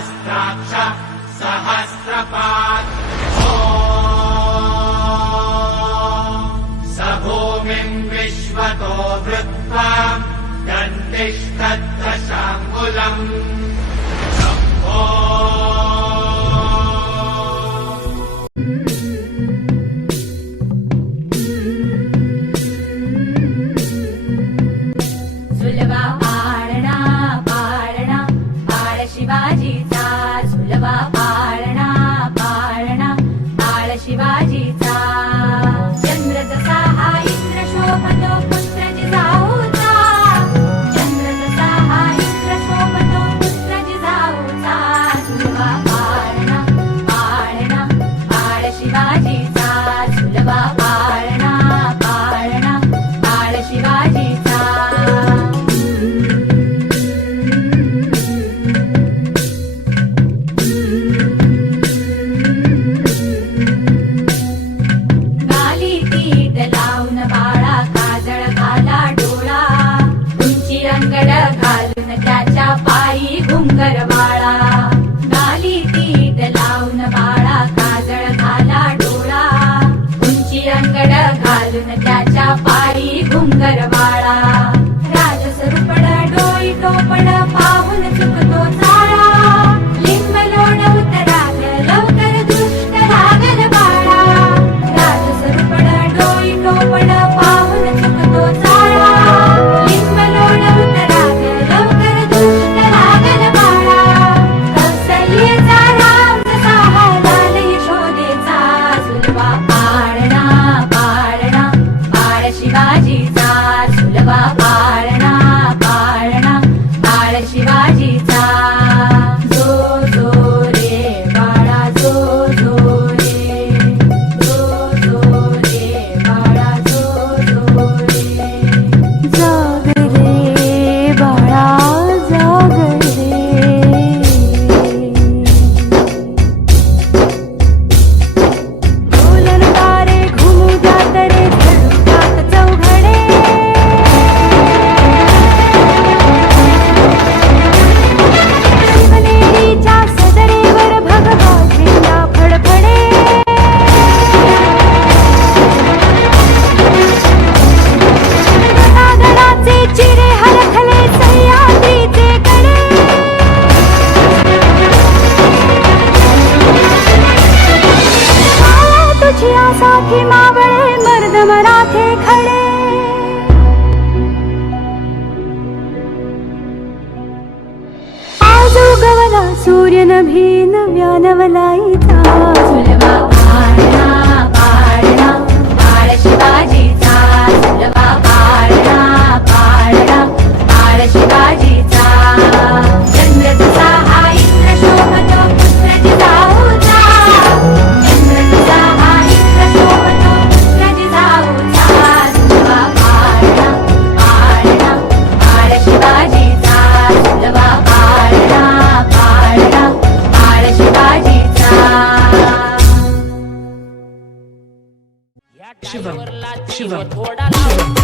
सहस्राक्ष सहस्रपात् स भूमिम् विश्वतो वृत्वा दन्तिष्ठद्दशाङ्गुलम् झुलवा पाळणा पाळणा बाळ शिवाजीचा झुलवा पाळणा पाळणा बाळ शिवाजीचा चंद्र जसा हा इंद्र शोभतो पुत्र जिजाऊचा चंद्र जसा हा इंद्र शोभतो पुत्र जिजाऊचा झुलवा पाळणा पाळणा बाळ शिवाजीचा झुलवा पाळणा पाळणा बाळ शिवाजीचा गाली तीट लावून बाळा काजळ घाला डोळा उंची अंगड घालून त्याच्या पायी घुंगर वाळा गाली तीट लावून बाळा काजळ घाला डोळा उंची अंगड घालून त्याच्या पायी घुंगर वाळा राजसरूपड डोई टोपड पाहून चुकतो चाळा लिंब लोण उतराल लवकर दृष्ट लागल बाळा राजसरूपड डोई टोपड पाहून चुकतो चाळा लिंब लोण उतराल लवकर दृष्ट लागल बाळा कौसल्येचा राम जसा लाल यशोदेचा झुलवा पाळणा पाळणा बाळ शिवाजीचा झुलवा पाळणा पाळणा बाळ शिवाजीचा जो जो रे बाळा जो जो रे जो जो रे बाळा जो जो रे जाग रे बाळा जाग रे बोलन तारे घुमू जात रे झडूतात चौघडे शिवनेरीच्या सदरेवर भगवा झेंडा फडफडे गडागडाचे चिरे हलखले सह्याद्रीचे कडे आया तुझ्या साथी मावळे मर्द मराठे खडे आज उगवला सूर्य नभी नव्या नवलाईचा झुलवा पाळणा पाळणा बाळ शिवाजीचा झुलवा पाळणा पाळणा बाळ शिवाजीचा चंद्र जसा हा इंद्र शोभतो पुत्र जिजाऊचा चंद्र जसा हा इंद्र शोभतो पुत्र जिजाऊचा झुलवा पाळणा पाळणा बाळ शिवाजीचा झुलवा पाळणा पाळणा बाळ शिवाजीचा शिवम शिवम